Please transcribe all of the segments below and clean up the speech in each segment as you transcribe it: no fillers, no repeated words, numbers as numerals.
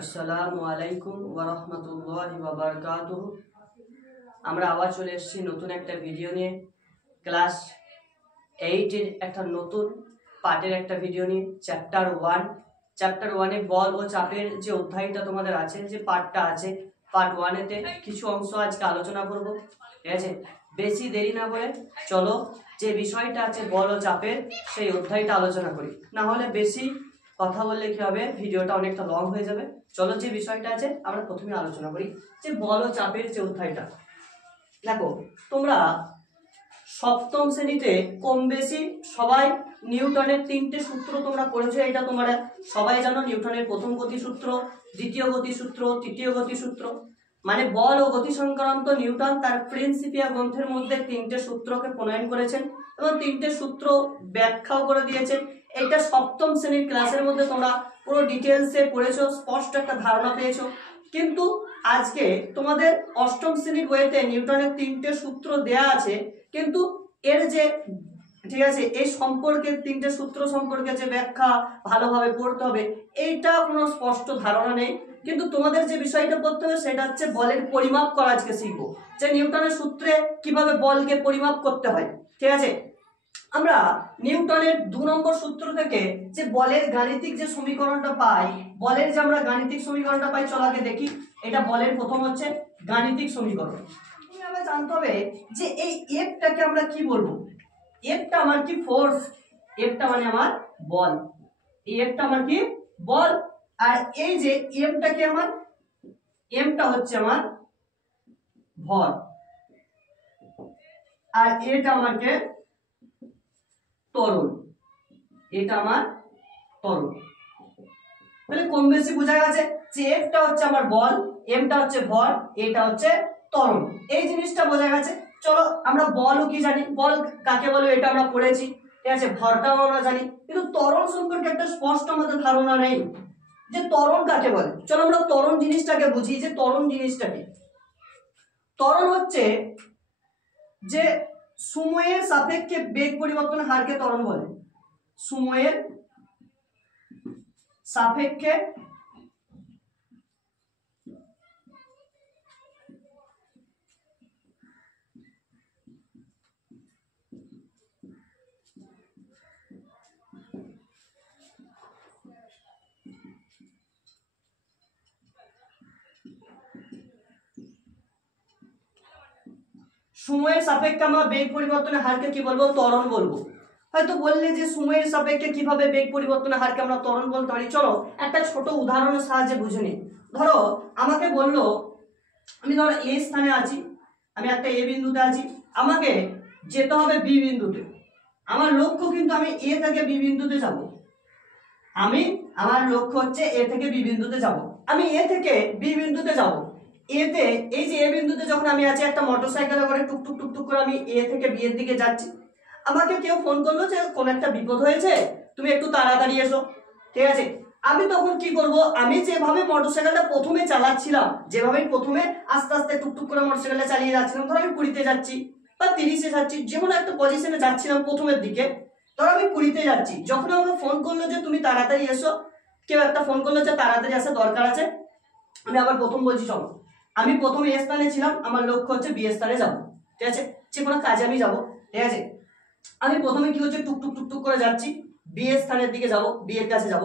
আসসালামু আলাইকুম ওয়া রাহমাতুল্লাহি ওয়া বারাকাতুহু। আমরা আবার চলে এসেছি নতুন একটা ভিডিও নিয়ে। ক্লাস 8 এর একটা নতুন পার্টের একটা ভিডিও নিয়ে। চ্যাপ্টার 1 এ বল ও চাপের যে অধ্যায়টা তোমাদের আছে, যে পার্টটা আছে, পার্ট 1 এতে কিছু অংশ আজকে আলোচনা করব। ঠিক আছে, বেশি দেরি না করে চলো যে বিষয়টা আছে বল ও চাপের সেই অধ্যায়টা আলোচনা করি, না হলে বেশি কথা বললে কি হবে, ভিডিওটা অনেকটা লং হয়ে যাবে। চলো যে বিষয়টা আছে আমরা প্রথমে আলোচনা করি, যে বল ও চাপের যে অধ্যায়টা। দেখো, তোমরা সপ্তম শ্রেণীতে কম বেশি সবাই নিউটনের 3টে সূত্র তোমরা পড়েছো, এটা তোমরা সবাই জানো। নিউটনের প্রথম গতিসূত্র, দ্বিতীয় গতিসূত্র, তৃতীয় গতিসূত্র, মানে বল ও গতি সংক্রান্ত নিউটন তার প্রিন্সিপিয়া গ্রন্থের মধ্যে 3টে সূত্রকে প্রণয়ন করেছেন এবং 3টে সূত্র ব্যাখ্যাও করে দিয়েছেন। এটা সপ্তম শ্রেণীর ক্লাসের মধ্যে তোমরা পুরো ডিটেলসে পড়েছো, স্পষ্ট একটা ধারণা পেয়েছো। কিন্তু আজকে তোমাদের অষ্টম শ্রেণীর বইতে নিউটনের 3টে সূত্র দেয়া আছে, কিন্তু এর যে ঠিক আছে এই সম্পর্কে 3টে সূত্র সম্পর্কে যে ব্যাখ্যা ভালোভাবে পড়তে হবে, এইটা কোনো স্পষ্ট ধারণা নেই। কিন্তু তোমাদের যে বিষয়টা পড়তে হবে সেটা হচ্ছে বলের পরিমাপ করা আজকে শিখবো, যে নিউটনের সূত্রে কিভাবে বলকে পরিমাপ করতে হয়। ঠিক আছে, আমরা নিউটনের 2 নম্বর সূত্র থেকে যে বলের গাণিতিক যে সমীকরণটা পাই, বলের যে আমরা গাণিতিক সমীকরণটা পাই, চলো আগে দেখি। এটা বলের প্রথম হচ্ছে গাণিতিক সমীকরণ। তুমি আবার জানতে হবে যে এই এফটাকে আমরা কি বলবো। এফটা আমার কি ফোর্স, এফটা মানে আমার বল, এই এফটা আমার কি বল। আর এই যে এমটা কি আমার, এমটা হচ্ছে আমার ভর, আর এটা আমার কে ত্বরণ, এটা আমার ত্বরণ। তাহলে কম বেশি বোঝা গেছে যে এফটা হচ্ছে আমার বল, এমটা হচ্ছে ভর, এটা হচ্ছে ত্বরণ। এই জিনিসটা বোঝা গেছে। চলো আমরা বলও কি জানি, বল কাকে বলে এটা আমরা পড়েছি। ঠিক আছে, ভরটাও আমরা জানি, কিন্তু ত্বরণ সম্পর্কে একটা স্পষ্ট আমাদের ধারণা নেই যে ত্বরণ কাকে বলে। চলো আমরা ত্বরণ জিনিসটাকে বুঝি, যে ত্বরণ জিনিসটাকে, ত্বরণ হচ্ছে যে সময়ের সাপেক্ষে বেগ পরিবর্তনের হারকে ত্বরণ বলে। সময়ের সাপেক্ষে সময়ের সাপেক্ষে আমরা বেগ পরিবর্তনের হারকে কি বলবো, ত্বরণ বলবো। হয়তো বললে যে সময়ের সাপেক্ষে কিভাবে বেগ পরিবর্তনের হারকে আমরা ত্বরণ বলতে পারি, চলো একটা ছোট উদাহরণের সাহায্যে বুঝে নিই। ধরো আমাকে বললো, আমি ধরো এ স্থানে আছি, আমি একটা এ বিন্দুতে আছি, আমাকে যেতে হবে বি বিন্দুতে। আমার লক্ষ্য কিন্তু আমি এ থেকে বি বিন্দুতে যাব, আমার লক্ষ্য হচ্ছে এ থেকে বি বিন্দুতে যাব। আমি এ থেকে বি বিন্দুতে যাব, এতে এই যে এ বিন্দুতে যখন আমি আছি, একটা মোটরসাইকেলে করে টুকটুক টুকটুক করে আমি এ থেকে বি এর দিকে যাচ্ছি। আমাকে কেউ ফোন করলো যে কোন একটা বিপদ হয়েছে, তুমি একটু তাড়াতাড়ি এসো। ঠিক আছে, আমি তখন কি করব, আমি যেভাবে মোটরসাইকেলটা প্রথমে চালাচ্ছিলাম, যেভাবে প্রথমে আস্তে আস্তে টুকটুক করে মোটরসাইকেলটা চালিয়ে যাচ্ছিলাম, ধরো আমি 20-তে যাচ্ছি বা 30-এ যাচ্ছি, যেমন একটা পজিশনে যাচ্ছিলাম প্রথমের দিকে, ধরো আমি 20-তে যাচ্ছি। যখন আমাকে ফোন করলো যে তুমি তাড়াতাড়ি এসো, কেউ একটা ফোন করলো যে তাড়াতাড়ি আসা দরকার আছে, আমি আবার প্রথম বলছি চলো, আমি প্রথম এ স্থানে ছিলাম, আমার লক্ষ্য হচ্ছে বি স্থানে যাব। ঠিক আছে, যে কোনো কাজে আমি যাব। ঠিক আছে, আমি প্রথমে কি হচ্ছে টুকটুক টুকটুক করে যাচ্ছি, বি এর স্থানের দিকে যাব, বি এর কাছে যাব।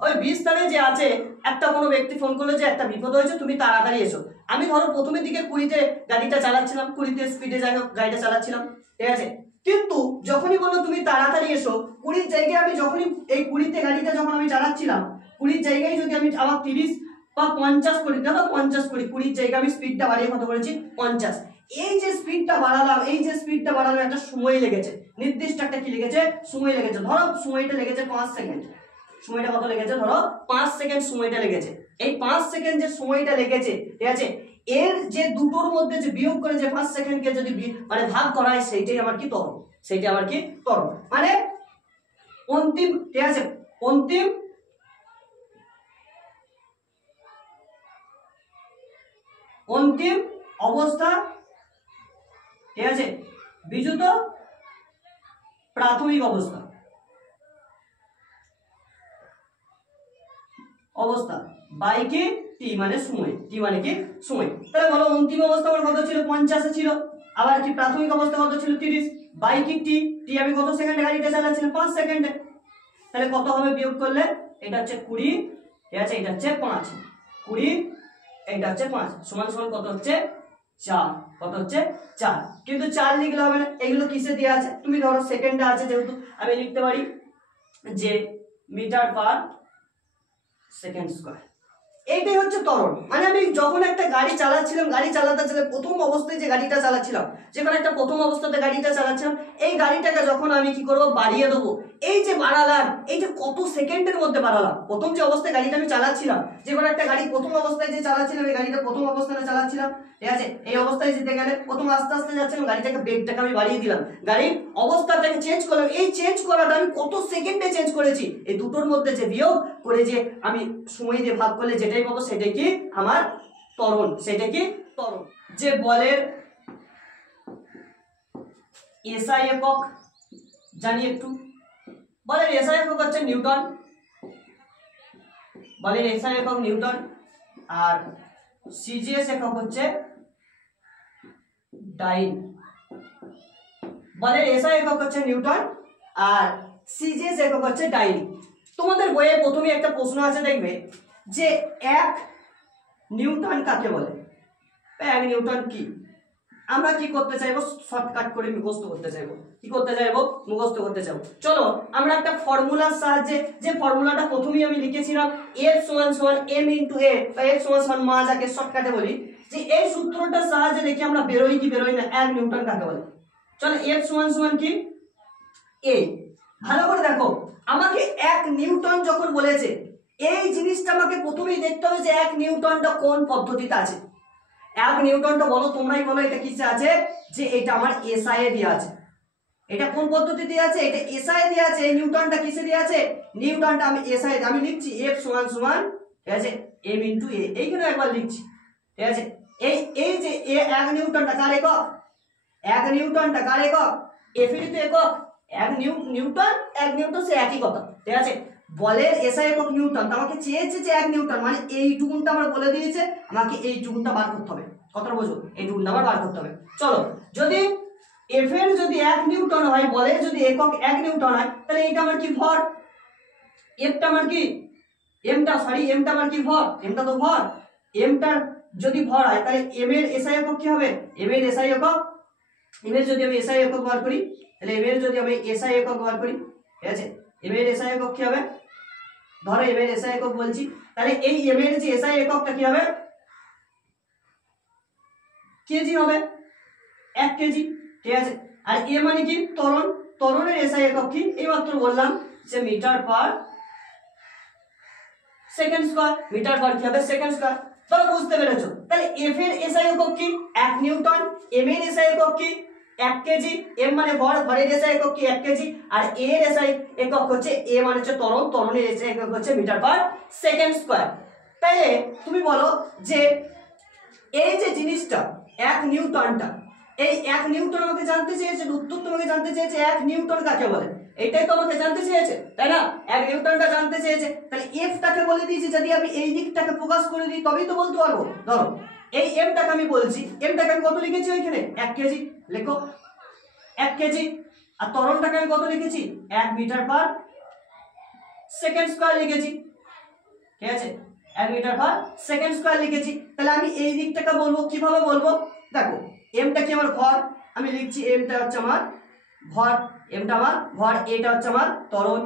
ওই বি স্থানে যে আছে, একটা কোনো ব্যক্তি ফোন করলো যে একটা বিপদ হয়েছে, তুমি তাড়াতাড়ি এসো। আমি ধরো প্রথমের দিকে 20-তে গাড়িটা চালাচ্ছিলাম, 20-তে স্পিডে যাই হোক গাড়িটা চালাচ্ছিলাম। ঠিক আছে, কিন্তু যখনই বললো তুমি তাড়াতাড়ি এসো, 20-র জায়গায় আমি যখনই এই 20-তে গাড়িটা যখন আমি চালাচ্ছিলাম, 20-র জায়গায় যদি আমি আবার 30 বা 50 করি, দাদা 50 করি, 20-র জায়গায় আমি স্পিডটা বাড়িয়ে কত করেছি, 50। এই যে স্পিডটা বাড়ালাম, এই যে স্পিডটা বাড়ালাম, একটা সময় লেগেছে, নির্দিষ্ট একটা কি লেগেছে, সময় লেগেছে। ধরো সময়টা লেগেছে 5 সেকেন্ড। সময়টা কত লেগেছে, ধরো 5 সেকেন্ড সময়টা লেগেছে। এই 5 সেকেন্ড যে সময়টা লেগেছে, ঠিক আছে, এর যে দুটোর মধ্যে যে বিয়োগ করে যে 5 সেকেন্ডকে যদি মানে ভাগ করা হয়, সেইটাই আমার কি ত্বরণ, সেইটাই আমার কি ত্বরণ। মানে অন্তিম, ঠিক আছে, অন্তিম অবস্থা, ঠিক আছে, বিযুত প্রাথমিক অবস্থা বাই কি টি মানে সময়, টি মানে কি সময়। তাহলে বলো অন্তিম অবস্থা আমার কত ছিল 50 ছিল, আবার কি প্রাথমিক অবস্থা কত ছিল 30, বাই কি টি, টি আমি কত সেকেন্ডে গাড়িটা চালাচ্ছিলাম 5 সেকেন্ডে। তাহলে কত হবে বিয়োগ করলে, এটা হচ্ছে 20, ঠিক আছে, এটা হচ্ছে 5, 20 এটা হচ্ছে 5 সমান সমান কত হচ্ছে 4, কত হচ্ছে 4। কিন্তু 4 লিখলে হবে না, এগুলো কিসে দেওয়া আছে, তুমি ধরো সেকেন্ডে আছে যেহেতু আমি লিখতে পারি যে মিটার পার সেকেন্ড স্কয়ার। এইটাই হচ্ছে ত্বরণ। মানে আমি যখন একটা গাড়ি চালাচ্ছিলাম, গাড়ি চালাতে চালাতে প্রথম অবস্থায় যে গাড়িটা চালাচ্ছিলাম, যে কোনো একটা প্রথম অবস্থাতে গাড়িটা চালাচ্ছিলাম, এই গাড়িটাকে যখন আমি কি করবো বাড়িয়ে দেবো, এই যে বাড়ালাম, এই যে কত সেকেন্ডের মধ্যে বাড়ালাম, প্রথম যে অবস্থায় গাড়িটা আমি চালাচ্ছিলাম, যে কোনো একটা গাড়ি প্রথম অবস্থায় যে চালাচ্ছিলাম, এই গাড়িটা প্রথম অবস্থায় চালাচ্ছিলাম, ঠিক আছে, এই অবস্থায় যেতে গেলে প্রথম আস্তে আস্তে যাচ্ছিলাম, গাড়িটাকে ব্রেকটাকে আমি বাড়িয়ে দিলাম, গাড়ির অবস্থাটাকে চেঞ্জ করলাম। এই চেঞ্জ করাটা আমি কত সেকেন্ডে চেঞ্জ করেছি, এই দুটোর মধ্যে যে বিয়োগ করে যে আমি সময় দিয়ে ভাগ করলে যেটাই পাবো সেটাই কি আমার ত্বরণ, সেটা কি ত্বরণ। যে বলের এসআই একক জানি একটু, বলের এসআই একক হচ্ছে নিউটন, বলের এসআই একক নিউটন, আর সিজিএস একক হচ্ছে ডাইন। বলের এসআই একক হচ্ছে নিউটন আর সিজিএস একক হচ্ছে ডাইন। তোমাদের বইয়ে প্রথমে একটা প্রশ্ন আছে, দেখবে যে 1 নিউটন কাকে বলে, 1 নিউটন কি। আমরা কি করতে চাইবো, শর্টকাট করে মুখস্থ করতে চাইবো, কি করতে চাইবো, মুখস্থ করতে চাইবো। চলো আমরা একটা ফর্মুলার সাহায্যে, যে ফর্মুলাটা প্রথমেই আমি লিখেছিলাম F সমান সমান m ইনটু a, বা F সমান সমান মা যাকে শর্টকাটে বলি, যে এই সূত্রটার সাহায্যে দেখি আমরা বেরোই কি বেরোই না 1 নিউটন কাকে বলে। চলো F সমান সমান কি a, ভালো করে দেখো, আমাকে 1 নিউটন যখন বলেছে, এই জিনিসটা আমাকে প্রথমেই দেখতে হবে যে 1 নিউটনটা কোন পদ্ধতিতে আছে। 1 নিউটনটা বলো, তোমরাই বলো এটা কিসে আছে, যে এটা আমার এসআই এ দেয়া আছে। এটা কোন পদ্ধতি দেয়া আছে, এটা এসআই এ দেয়া আছে। এই নিউটনটা কিসে দেয়া আছে, নিউটনটা আমি এসআই আমি লিখছি F সমান সমান, ঠিক আছে, m ইনটু a, এইখানে একবার লিখছি, ঠিক আছে। এই যে 1 নিউটনটা কার একক, 1 নিউটনটা কার একক, F এর তো একক, 1 নিউটন 1 নিউটন সে একই কথা, ঠিক আছে। বলের এসআই একক নিউটন, আমাকে চেয়েছে যে 1 নিউটন, মানে এইটুকুনটা আমরা বলে দিয়েছে, আমাকে এইটুকুনটা বার করতে হবে, কথাটা বোঝো, এইটুকুনটা আমার বার করতে হবে। চলো, যদি এফ এর যদি 1 নিউটন হয়, বলের যদি একক 1 নিউটন হয়, তাহলে এইটা আমার কি ভর, এফটা আমার কি এমটা, সরি এমটা আমার কি ভর, এমটা তো ভর, এমটার যদি ভর হয় তাহলে এম এর এসআই একক কি হবে, এম এর এসআই একক, এম এর যদি আমি এসআই একক বার করি, তাহলে এম এর যদি আমি এসআই একক বার করি, ঠিক আছে, এম এর এসআই একক কি হবে, ধরো এম এর এসআই একক বলছি, তাহলে এই এম এর যে এসআই এককটা কি হবে, কেজি হবে, 1 কেজি, ঠিক আছে। আর এ মানে কি ত্বরণ, ত্বরণের এসআই একক কি, এইমাত্র বললাম যে metre per second square, metre per কি হবে সেকেন্ড স্কয়ার। তোমরা বুঝতে পেরেছো, তাহলে এফ এর এসআই একক কি 1 নিউটন, এম এর এসআই একক কি 1 কেজি, এম মানে ভর, ভরের এসআই একক কি 1 কেজি, আর এ এর এসআই একক হচ্ছে এ মানে হচ্ছে ত্বরণ, ত্বরণের এসআই একক হচ্ছে মিটার পার সেকেন্ড স্কয়ার। তাহলে তুমি বলো যে এই যে জিনিসটা 1 নিউটনটা, এই 1 নিউটন আমাকে জানতে চেয়েছে, উত্তর তোমাকে জানতে চেয়েছে 1 নিউটন কাকে বলে, এটাই তো আমাকে জানতে চেয়েছে, তাই না, 1 নিউটনটা জানতে চেয়েছে। তাহলে এফ টাকে বলে দিয়েছি, যদি আমি এই দিকটাকে প্রকাশ করে দিই তবেই তো বলতে পারবো। ধরো এই এম টাকে আমি বলছি, এম টাকে আমি কত লিখেছি ওইখানে 1 কেজি, লেখো 1 কেজি, আর ত্বরণটাকে আমি কত লিখেছি 1 মিটার পার সেকেন্ড স্কয়ার লিখেছি, ঠিক আছে, 1 মিটার পার সেকেন্ড স্কয়ার লিখেছি। তাহলে আমি এই দিকটাকে বলবো, কিভাবে বলবো, দেখো এমটা কি আমার ভর, আমি লিখছি এমটা হচ্ছে আমার ভর, এমটা আমার ভর, এটা হচ্ছে আমার ত্বরণ,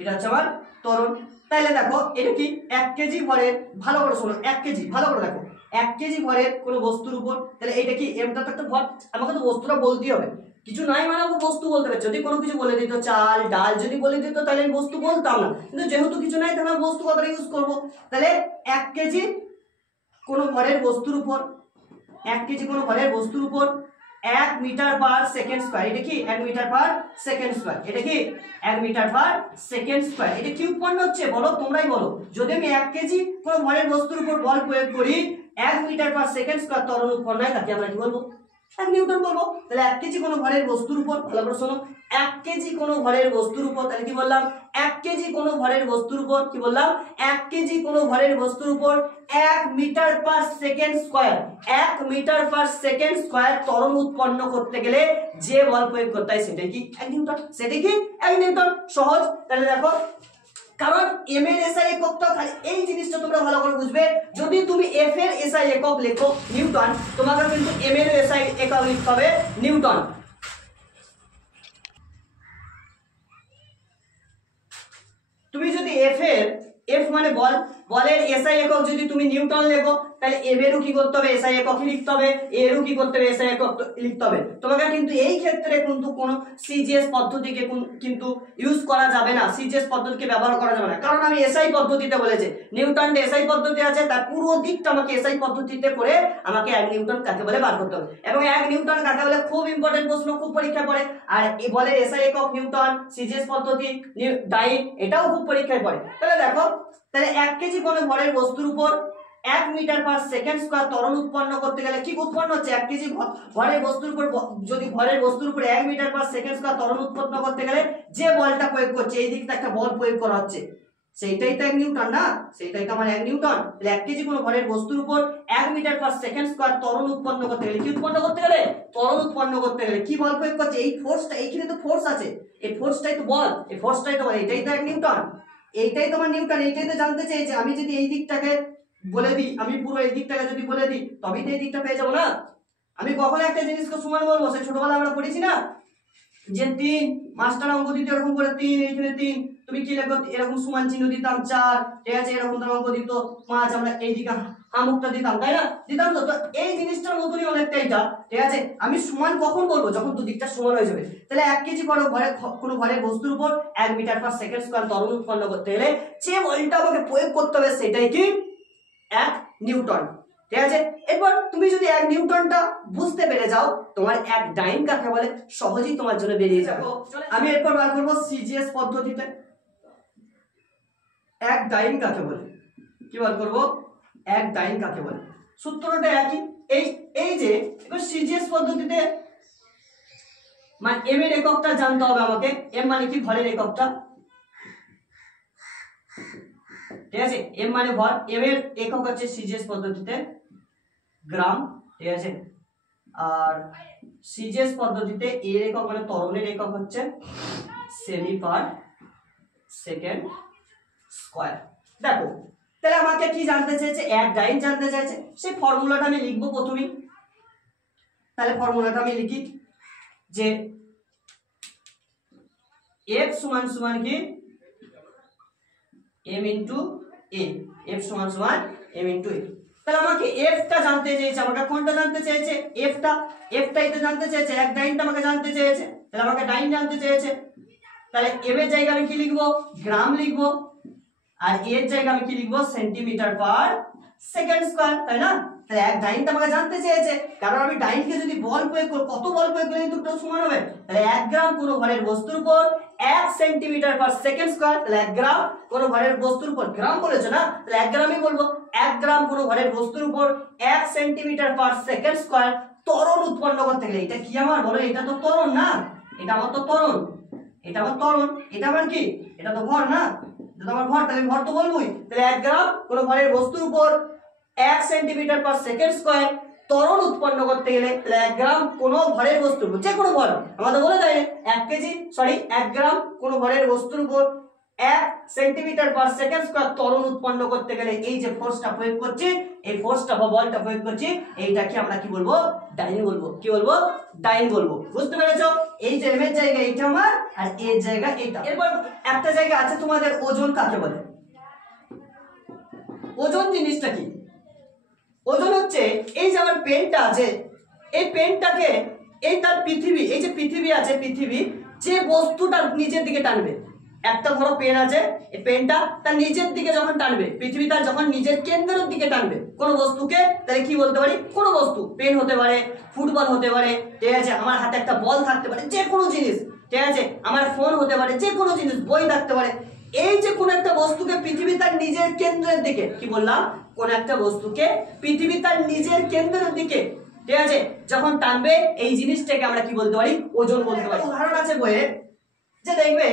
এটা হচ্ছে আমার ত্বরণ। তাহলে দেখো এটা কি 1 কেজি ভরের, ভালো করে শোনো, 1 কেজি ভালো করে দেখো, 1 কেজি ভরের কোনো বস্তুর উপর, তাহলে এটা কি এমটা তো একটা ভর, আমাকে তো বস্তুটা বলতেই হবে, কিছু নাই মানে আমাকে বস্তু বলতে হবে। যদি কোনো কিছু বলে দিত, চাল ডাল যদি বলে দিত তাহলে আমি বস্তু বলতাম না, কিন্তু যেহেতু কিছু নাই তাহলে আমি বস্তু কথাটা ইউজ করবো। তাহলে 1 কেজি কোনো ভরের বস্তুর উপর, 1 কেজি কোনো ভরের বস্তুর উপর 1 মিটার পার সেকেন্ড স্কয়ার, এটা কি 1 মিটার পার সেকেন্ড স্কয়ার, এটা কি 1 মিটার পার সেকেন্ড স্কয়ার। এটা কি উৎপন্ন হচ্ছে বলো, তোমরাই বলো, যদি আমি 1 কেজি কোনো ভরের বস্তুর উপর বল প্রয়োগ করি 1 মিটার পার সেকেন্ড স্কয়ার ত্বরণ উৎপন্ন হয়, তাকে আমরা কি বলবো 1 নিউটন বলবো। তাহলে 1 কেজি কোনো ভরের বস্তুর উপর, ভালো করে শোনো, 1 কেজি কোনো ভরের বস্তুর উপর, তাহলে কি বললাম 1 কেজি কোনো ভরের বস্তুর উপর, কি বললাম 1 কেজি কোনো ভরের বস্তুর উপর 1 metre per second square, 1 metre per second square ত্বরণ উৎপন্ন করতে গেলে যে বল প্রয়োগ করতে হয় সেটাই কি 1 নিউটন, সেটাই কি 1 নিউটন। সহজ। তাহলে দেখো, কারণ এম এর এসআই এককটা খালি এই জিনিসটা তোমরা ভালো করে বুঝবে, যদি তুমি এফ এর এসআই একক লেখো নিউটন, তোমাকে কিন্তু এম এর এসআই একক লিখতে হবে নিউটন। তুমি যদি এফ মানে বলের এসআই একক যদি তুমি নিউটন লেখো, তাহলে এম এরও কি করতে হবে এসআই এককই লিখতে হবে, এরও কি করতে হবে এসআই একক লিখতে হবে। তোমাকে কিন্তু এই ক্ষেত্রে কিন্তু কোনো সিজিএস পদ্ধতিকে কিন্তু ইউজ করা যাবে না, সিজিএস পদ্ধতিকে ব্যবহার করা যাবে না, কারণ আমি এসআই পদ্ধতিতে বলেছি নিউটনের এসআই পদ্ধতি আছে, তার পুরো দিকটা আমাকে এসআই পদ্ধতিতে করে আমাকে 1 নিউটন কাকে বলে বার করতে হবে। এবং 1 নিউটন কাকে বলে খুব ইম্পর্টেন্ট প্রশ্ন, খুব পরীক্ষা পড়ে। আর এই বলের এসআই একক নিউটন, সিজিএস পদ্ধতি ডাইন, এটাও খুব পরীক্ষায় পড়ে। তাহলে দেখো, তাহলে 1 কেজি কোনো ভরের বস্তুর উপর 1 মিটার পার সেকেন্ড স্কয়ার ত্বরণ উৎপন্ন করতে গেলে কি উৎপন্ন হচ্ছে 1 কেজি ভরের বস্তুর উপর, যদি ভরের বস্তুর উপর 1 মিটার পার সেকেন্ড স্কয়ার ত্বরণ উৎপন্ন করতে গেলে যে বলটা প্রয়োগ করছে, এই দিকটা একটা বল প্রয়োগ করা হচ্ছে, সেইটাই তো 1 নিউটন না, সেইটাই তো আমার 1 নিউটন। তাহলে 1 কেজি কোনো ভরের বস্তুর উপর 1 মিটার পার সেকেন্ড স্কয়ার ত্বরণ উৎপন্ন করতে গেলে কি উৎপন্ন করতে গেলে ত্বরণ উৎপন্ন করতে গেলে কি বল প্রয়োগ করছে, এই ফোর্সটা, এইখানে তো ফোর্স আছে, এই ফোর্সটাই তো বল, এই ফোর্সটাই তো বল, এটাই তো 1 নিউটন, এইটাই তোমার নিউটন। এইটাই তো জানতে চাইছে, আমি যদি এই দিকটাকে বলে দিই, আমি পুরো এই দিকটাকে যদি বলে দিই তবেই তো এই দিকটা পেয়ে যাবো না। আমি কখন একটা জিনিসকে সমান বলবো, সে ছোটবেলায় আমরা পড়েছি না যে 3 মাস্টার অঙ্ক দিতে এরকম করে 3, এইখানে 3, তুমি কি লিখো এরকম সমান চিহ্ন দিতাম 4, ঠিক আছে, এরকম তোমার অঙ্ক দিত 5, আমরা এই দিকে হামুকটা দিতাম, তাই না, দিতাম তো। এই জিনিসটার মতনই অনেকটা এটা, ঠিক আছে। আমি সমান কখন বলবো, যখন দুদিকটা সমান হয়ে যাবে। তাহলে 1 কেজি কোনো ভরের বস্তুর উপর 1 মিটার পার সেকেন্ড স্কয়ার ত্বরণ উৎপন্ন করতে গেলে যে বলটা আমাকে প্রয়োগ করতে হবে সেটাই কি 1 নিউটন, ঠিক আছে। এরপর তুমি যদি 1 নিউটনটা বুঝতে পেরে যাও, তোমার 1 ডাইন কাকে বলে সহজেই তোমার জন্য বেরিয়ে যাবে। আমি এরপর বার করব সিজিএস পদ্ধতিতে 1 ডাইন কাকে বলে, কি বার করব 1 ডাইন কাকে বলে, সূত্রটা একই। এই যে এবার সিজিএস পদ্ধতিতে মানে এম এর এককটা জানতে হবে আমাকে, এম মানে কি ভরের এককটা, ঠিক আছে, এম মানে ভর, এম এর একক হচ্ছে সিজিএস পদ্ধতিতে গ্রাম, ঠিক আছে। আর সিজিএস পদ্ধতিতে এর একক মানে ত্বরণের একক হচ্ছে সেমি পার সেকেন্ড স্কয়ার। দেখো, তাহলে আমাকে কি জানতে চাইছে 1 ডাইন জানতে চাইছে, সেই ফর্মুলাটা আমি লিখবো প্রথমেই। তাহলে ফর্মুলাটা আমি লিখি যে f সমান সমান কি m ইনটু a, f সমান সমান m ইনটু a। তাহলে আমাকে f টা জানতে চেয়েছে, আমাকে কোনটা জানতে চেয়েছে, f টাই তো জানতে চেয়েছে, 1 ডাইনটা আমাকে জানতে চেয়েছে, তাহলে আমাকে ডাইন জানতে চেয়েছে। তাহলে m এর জায়গায় আমি কি লিখবো গ্রাম লিখবো, আর a এর জায়গায় আমি কি লিখবো সেন্টিমিটার পার সেকেন্ড স্কয়ার, তাই না। তাহলে 1 ডাইনটা আমাকে জানতে চেয়েছে, কারণ আমি ডাইনকে যদি বল প্রয়োগ করি, কত বল প্রয়োগ করলে দুটো সমান হবে, তাহলে 1 গ্রাম কোনো ভরের বস্তুর উপর 1 সেন্টিমিটার পার সেকেন্ড স্কয়ার, তাহলে 1 গ্রাম কোনো ভরের বস্তুর উপর, গ্রাম বলেছে না, তাহলে 1 গ্রামই বলবো, 1 গ্রাম কোনো ভরের বস্তুর উপর 1 সেন্টিমিটার পার সেকেন্ড স্কয়ার ত্বরণ উৎপন্ন করতে গেলে, এটা কি আমার বলো, এটা তো ত্বরণ না, এটা আমার তো ত্বরণ, এটা আমার ত্বরণ, এটা আমার কি, এটা তো ভর না, এটা আমার ভর, তাহলে ভর তো বলবোই। তাহলে 1 গ্রাম কোনো ভরের বস্তুর উপর 1 সেন্টিমিটার পার সেকেন্ড স্কয়ার ত্বরণ উৎপন্ন করতে গেলে 1 গ্রাম কোনো ভরের বস্তুর উপর, যে কোনো ভর, আমাদের বলে দেয় 1 গ্রাম কোনো ভরের বস্তুর উপর 1 সেন্টিমিটার পার সেকেন্ড স্কয়ার ত্বরণ উৎপন্ন করতে গেলে এই যে ফোর্সটা প্রয়োগ করছি, এই ফোর্সটা বা বলটা প্রয়োগ করছি, এইটাকে আমরা কি বলবো ডাইন বলবো, কি বলবো ডাইন বলবো। বুঝতে পেরেছো, এই যে এম এর জায়গা এইটা আমার, আর এর জায়গা এইটা। এরপর একটা জায়গা আছে তোমাদের ওজন কাকে বলে, ওজন জিনিসটা কি, ওজন হচ্ছে এই যে আমার পেনটা আছে, এই পেনটাকে এই তার পৃথিবী, এই যে পৃথিবী আছে, পৃথিবী যে বস্তুটা নিজের দিকে টানবে, একটা ধরো পেন আছে, এই পেনটা তার নিজের দিকে যখন টানবে, পৃথিবী তার যখন নিজের কেন্দ্রের দিকে টানবে কোনো বস্তুকে, তাহলে কি বলতে পারি, কোনো বস্তু, পেন হতে পারে, ফুটবল হতে পারে, ঠিক আছে, আমার হাতে একটা বল থাকতে পারে, যে কোনো জিনিস, ঠিক আছে, আমার ফোন হতে পারে, যে কোনো জিনিস, বই থাকতে পারে, এই যে কোন একটা বস্তুকে পৃথিবী তার নিজের কেন্দ্রের দিকে, কি বললাম, কোন একটা বস্তুকে পৃথিবী তার নিজের কেন্দ্রের দিকে ঠিক আছে, যখন টানবে এই জিনিসটাকে আমরা কি বলতে পারি, ওজন বলতে পারি। উদাহরণ আছে বইয়ে, যে দেখবে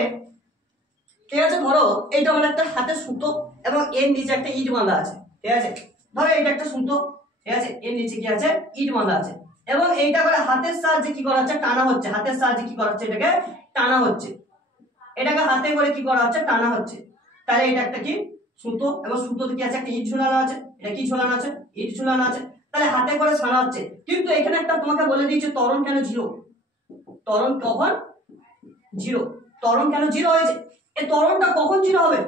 ঠিক আছে, ধরো এইটা আমার একটা হাতের সুতো এবং এর নিচে একটা ইট বাঁধা আছে, ঠিক আছে, ধরো এইটা একটা সুতো, ঠিক আছে, এর নিচে কি আছে, ইট বাঁধা আছে, এবং এইটা করে হাতের সাহায্যে কি করা হচ্ছে, টানা হচ্ছে, হাতের সাহায্যে কি করা হচ্ছে, এটাকে টানা হচ্ছে, এটাকে হাতে করে কি করা হচ্ছে, টানা হচ্ছে। তাহলে এটা একটা কি সুতো, এবং সুতোতে কি আছে, একটা ইট ঝুলানো আছে, এটা কি ঝুলানো আছে, ইট ঝুলানো আছে, তাহলে হাতে করে ছানা হচ্ছে। কিন্তু এখানে একটা তোমাকে বলে দিয়েছে ত্বরণ কেন জিরো, ত্বরণ কখন জিরো, ত্বরণ কেন জিরো হয়েছে, এই ত্বরণটা কখন জিরো হবে,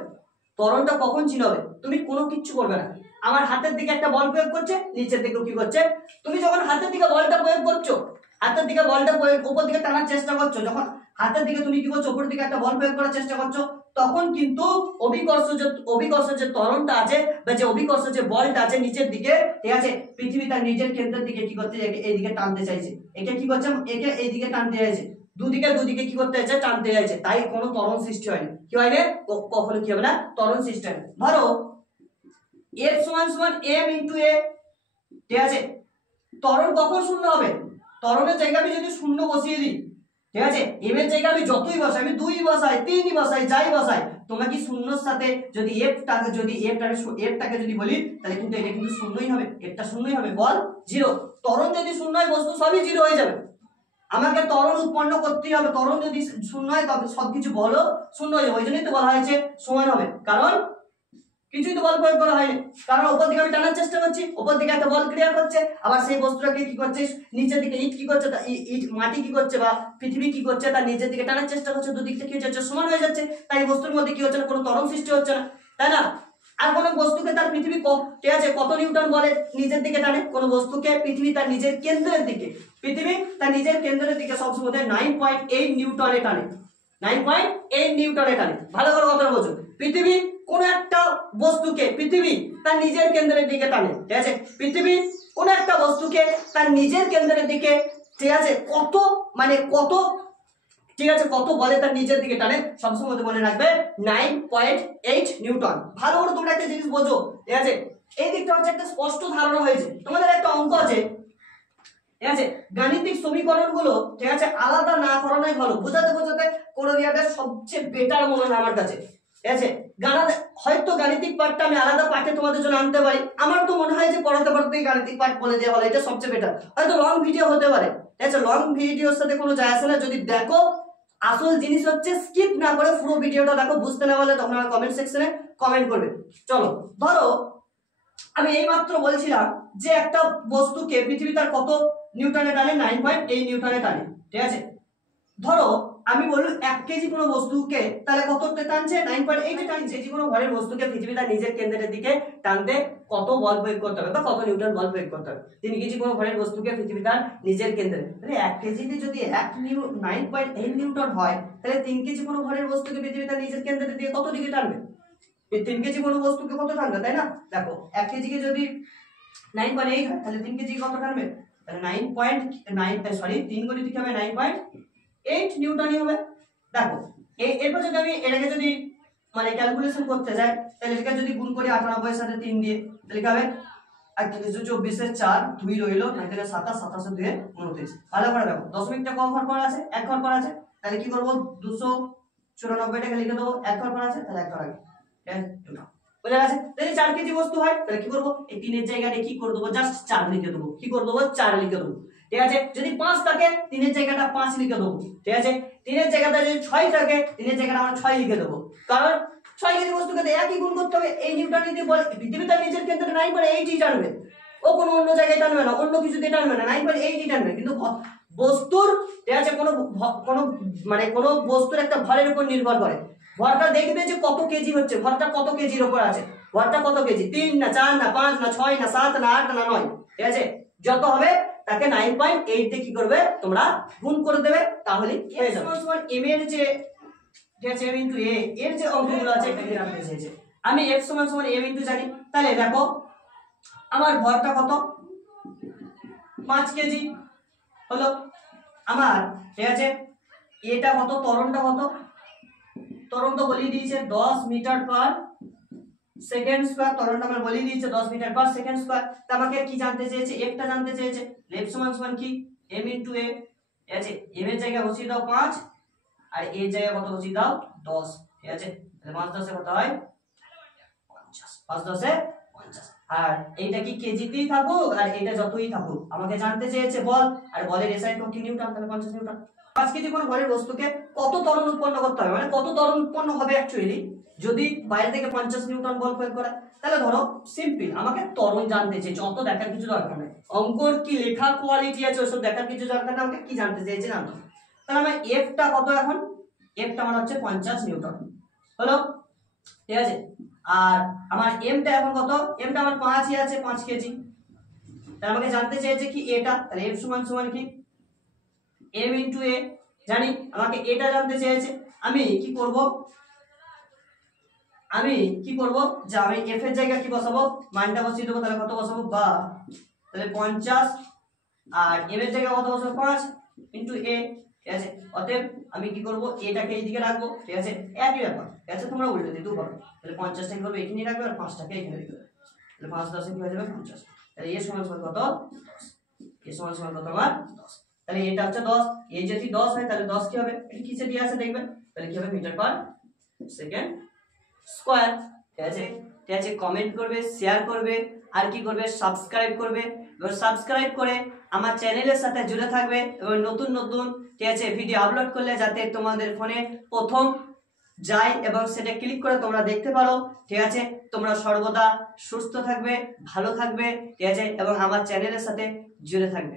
ত্বরণটা কখন জিরো হবে, তুমি কোনো কিচ্ছু করবে না, আমার হাতের দিকে একটা বল প্রয়োগ করছে, নিচের দিকেও কি করছে, তুমি যখন হাতের দিকে বলটা প্রয়োগ করছো, হাতের দিকে বলটা প্রয়োগ উপর দিকে টানার চেষ্টা করছো, যখন হাতের দিকে তুমি কি করছো, উপরের দিকে একটা বল প্রয়োগ করার চেষ্টা করছো, তখন কিন্তু অভিকর্ষ যে ত্বরণটা আছে বা যে অভিকর্ষ যে বলটা আছে নিচের দিকে, ঠিক আছে, পৃথিবী তার নিজের কেন্দ্রের দিকে কি করতে, এইদিকে টানতে চাইছে, একে কি করছে, একে এইদিকে টানতে চাইছে, দুদিকে কি করতে চাইছে, টানতে চাইছে, তাই কোনো ত্বরণ সৃষ্টি হয়নি, কি হয়নি, কখনো কি হবে না, ত্বরণ সৃষ্টি হয়। ধরো F সমান m ইনটু a, ঠিক আছে, ত্বরণ কখন শূন্য হবে, ত্বরণের জায়গায় আমি যদি শূন্য বসিয়ে দিই, ঠিক আছে, m এর জায়গায় আমি যতই বসাই, আমি 2 বসাই 3 বসাই যাই বসাই, তোমরা কি শূন্যর সাথে যদি f টাকে যদি বলি, তাহলে কিন্তু এটা কিন্তু শূন্যই হবে, এটা শূন্যই হবে, বল জিরো, ত্বরণ যদি শূন্য হয় বস্তু সবই জিরো হয়ে যাবে, আমাকে ত্বরণ উৎপন্ন করতেই হবে, ত্বরণ যদি শূন্য হয় তবে সবকিছু বলও শূন্য হয়ে যাবে, ওই জন্যই তো বলা হয়েছে সমান হবে, কারণ কিছুই তো বল প্রয়োগ করা হয়নি, কারণ উপর দিকে আমি টানার চেষ্টা করছি, উপর দিকে একটা বল ক্রিয়া করছে, আবার সেই বস্তুটাকে কি করছে, নিচের দিকে ইট কি করছে, ইট মাটি কি করছে বা পৃথিবী কি করছে, তার নিচের দিকে টানার চেষ্টা করছে, দুদিক থেকে কি হচ্ছে, সমান হয়ে যাচ্ছে, তাই বস্তুর মধ্যে কি হচ্ছে না, কোনো ত্বরণ সৃষ্টি হচ্ছে না, তাই না। আর কোনো বস্তুকে তার পৃথিবী ঠিক আছে কত নিউটন বলে নিজের দিকে টানে, কোনো বস্তুকে পৃথিবী তার নিজের কেন্দ্রের দিকে, পৃথিবী তার নিজের কেন্দ্রের দিকে সবসময় 9.8 নিউটনে টানে, 9.8 নিউটনে টানে, ভালো করে কথা বলছো, পৃথিবী কোন একটা বস্তুকে পৃথিবী তার নিজের কেন্দ্রের দিকে টানে, ঠিক আছে, পৃথিবী কোন একটা বস্তুকে তার নিজের কেন্দ্রের দিকে, ঠিক আছে, কত মানে কত, ঠিক আছে, কত বলে তার নিজের দিকে টানে, সবসময় মনে রাখবে 9.8 নিউটন। ভালো করে তোমরা একটা জিনিস বোঝো, ঠিক আছে, এই দিকটা হচ্ছে একটা স্পষ্ট ধারণা হয়েছে, তোমাদের একটা অঙ্ক আছে, ঠিক আছে, গাণিতিক সমীকরণ গুলো, ঠিক আছে, আলাদা না করানোই ভালো, বোঝাতে বোঝাতে করে দেওয়াটা সবচেয়ে বেটার মনে হয় আমার কাছে, ঠিক আছে, হয়তো গাণিতিক পার্টটা আমি আলাদা পার্টে তোমাদের জন্য আনতে পারি, আমার তো মনে হয় যে পড়াতে পড়তেই গাণিতিক পার্ট বলে দেওয়া হলো, এটা সবচেয়ে বেটার, হয়তো লং ভিডিও হতে পারে, ঠিক আছে, লং ভিডিওর সাথে কোনো যায় আসে না, যদি দেখো আসল জিনিস হচ্ছে স্কিপ না করে পুরো ভিডিওটা দেখো, বুঝতে না পারলে তোমরা কমেন্ট সেকশনে কমেন্ট করবে। চলো ধরো আমি এইমাত্র বলছিলাম যে একটা বস্তুকে পৃথিবী তার কত নিউটনে টানে, 9.8 নিউটনে টানে, ঠিক আছে, ধরো আমি বললাম 1 কেজি কোনো বস্তুকে তাহলে কত টানছে, 9.8 টানছে, যে কোনো ভরের বস্তুকে পৃথিবী তার নিজের কেন্দ্রের দিকে টানতে কত বল প্রয়োগ করতে হবে বা কত নিউটন বল প্রয়োগ করতে হবে, 3 কেজি কোনো ভরের বস্তুকে পৃথিবী তার নিজের কেন্দ্রে, তাহলে 1 কেজিতে যদি 9.8 নিউটন হয়, তাহলে 3 কেজি কোনো ভরের বস্তুকে পৃথিবী তার নিজের কেন্দ্রের দিকে কত দিকে টানবে, এই 3 কেজি কোনো বস্তুকে কত টানবে, তাই না, দেখো 1 কেজিকে যদি 9.8 হয় তাহলে 3 কেজি কত টানবে, তাহলে 9.9 সরি 3 গুণিত কি হবে, 9.8 নিউটনই হবে। দেখো এরপর যদি আমি এটাকে যদি মানে ক্যালকুলেশন করতে যাই, তাহলে এটাকে যদি গুণ করি 98 এর সাথে 3 দিয়ে, তাহলে কি হবে, 24 এর 4 2 রইলো, 27 27 2 29, ভালো করে দেখো দশমিকটা কম ঘর করা আছে, এক ঘর করা আছে, তাহলে কি করব 294 টাকে লিখে দেবো, এক ঘর করা আছে তাহলে এক ঘর আগে, বুঝা গেছে, যদি 4 কেজি বস্তু হয় তাহলে কি করব, এই 3 এর জায়গায় কি করে দেবো, জাস্ট 4 লিখে দেবো, কি করে দেবো 4 লিখে দেবো, ঠিক আছে, যদি 5 থাকে 3 এর জায়গাটা 5 লিখে দেবো, ঠিক আছে, 3 এর জায়গাটা যদি 6 থাকে 3 এর জায়গাটা আমরা 6 লিখে দেবো, কারণ 6 কেজি বস্তুকে একই গুণ করতে হবে, এই নিউটন যদি বলে পৃথিবী তার নিজের কেন্দ্রে 9.8 টানবে, ও কোনো অন্য জায়গায় টানবে না, অন্য কিছু দিয়ে টানবে না, 9.8 টানবে, কিন্তু বস্তুর, ঠিক আছে, কোনো মানে কোনো বস্তুর একটা ভরের উপর নির্ভর করে, ভরটা দেখবে যে কত কেজি হচ্ছে, ভরটা কত কেজির উপর আছে, ভরটা কত কেজি, 3 না 4 না 5 না 6 না 7 না 8 না 9, ঠিক আছে, যত হবে তাকে 9.8 দিয়ে কি করবে তোমরা গুণ করে দেবে, তাহলে হয়ে যাবে। m এর যে, ঠিক আছে, m ইনটু a এর যে অঙ্কগুলো আছে এখানে রাখতে চাইছে, আমি x সমান m ইনটু জানি, তাহলে দেখো আমার ভরটা কত, 5 কেজি হলো আমার, ঠিক আছে, এটা কত, ত্বরণটা কত, ত্বরণ তো বলিয়ে দিয়েছে 10 মিটার পার সেকেন্ড স্কয়ার, ত্বরণটা আমরা বলেই দিয়েছে 10 মিটার পার সেকেন্ড স্কয়ার। তো আমাকে কি জানতে চেয়েছে, f টা জানতে চেয়েছে। f সমান সমান কি m ইনটু a, ঠিক আছে। m এর জায়গায় বসিয়ে দাও 5 আর a এর জায়গায় কত বসিয়ে দাও 10, ঠিক আছে। তাহলে 5 10 এ কত হয় 50, 5 10 এ 50। আর এইটা কি কেজিতেই থাকুক আর এটা যতই থাকুক, আমাকে জানতে চেয়েছে বল, আর বলের এসআই কি নিউটন, তাহলে 50 নিউটন। 5 কেজি কোনো বলের বস্তুকে কত ত্বরণ উৎপন্ন করতে হবে, মানে কত ত্বরণ উৎপন্ন হবে অ্যাকচুয়ালি যদি বাইরে থেকে 50 নিউটন বল প্রয়োগ করে। তাহলে ধরো সিম্পল, আমাকে ত্বরণ জানতে চেয়েছে, অত দেখার কিছু দরকার নেই, অঙ্কর কি লেখা কোয়ালিটি আছে ওসব দেখার কিছু দরকার নেই, আমাকে কি জানতে চেয়েছে জানতো। তাহলে আমার f টা কত, এখন f টা আমার হচ্ছে 50 নিউটন হলো, ঠিক আছে। আর আমার m টা এখন কত, m টা আমার 5ই আছে, 5 কেজি। তাহলে আমাকে জানতে চেয়েছে কি এটা, তাহলে f সমান সমান কি m ইনটু a, জানি আমাকে এটা জানতে চেয়েছে। আমি কি করব, যে আমি f এর জায়গায় কি বসাবো, মানটা বসিয়ে দেবো। তাহলে কত বসাবো, বা তাহলে 50 আর m এর জায়গায় কত বসাবো 5 ইনটু a, ঠিক আছে। অতএব আমি কি করব, এটাকে এইদিকে রাখবো, ঠিক আছে, একই ব্যাপার, ঠিক আছে। তোমরা উল্টে দিতে পারো, তাহলে 50 টাকে করবে এখানে রাখবে আর 5 টাকে এখানে রাখবে, তাহলে 5 10 কি হয়ে যাবে 50। তাহলে a সমান সমান কত 10, a সমান সমান কত আমার 10। তাহলে এটা হচ্ছে 10, এই যদি 10 হয় তাহলে 10 কি হবে, এটা কিসে দিয়ে আছে দেখবেন, তাহলে কি হবে মিটার পার সেকেন্ড স্কয়ার, ঠিক আছে। ঠিক আছে, কমেন্ট করবে, শেয়ার করবে, আর কি করবে সাবস্ক্রাইব করবে, এবং সাবস্ক্রাইব করে আমার চ্যানেলের সাথে জুড়ে থাকবে, এবং নতুন নতুন, ঠিক আছে, ভিডিও আপলোড করলে যাতে তোমাদের ফোনে প্রথম যায় এবং সেটা ক্লিক করে তোমরা দেখতে পারো, ঠিক আছে। তোমরা সর্বদা সুস্থ থাকবে, ভালো থাকবে, ঠিক আছে, এবং আমার চ্যানেলের সাথে জুড়ে থাকবে।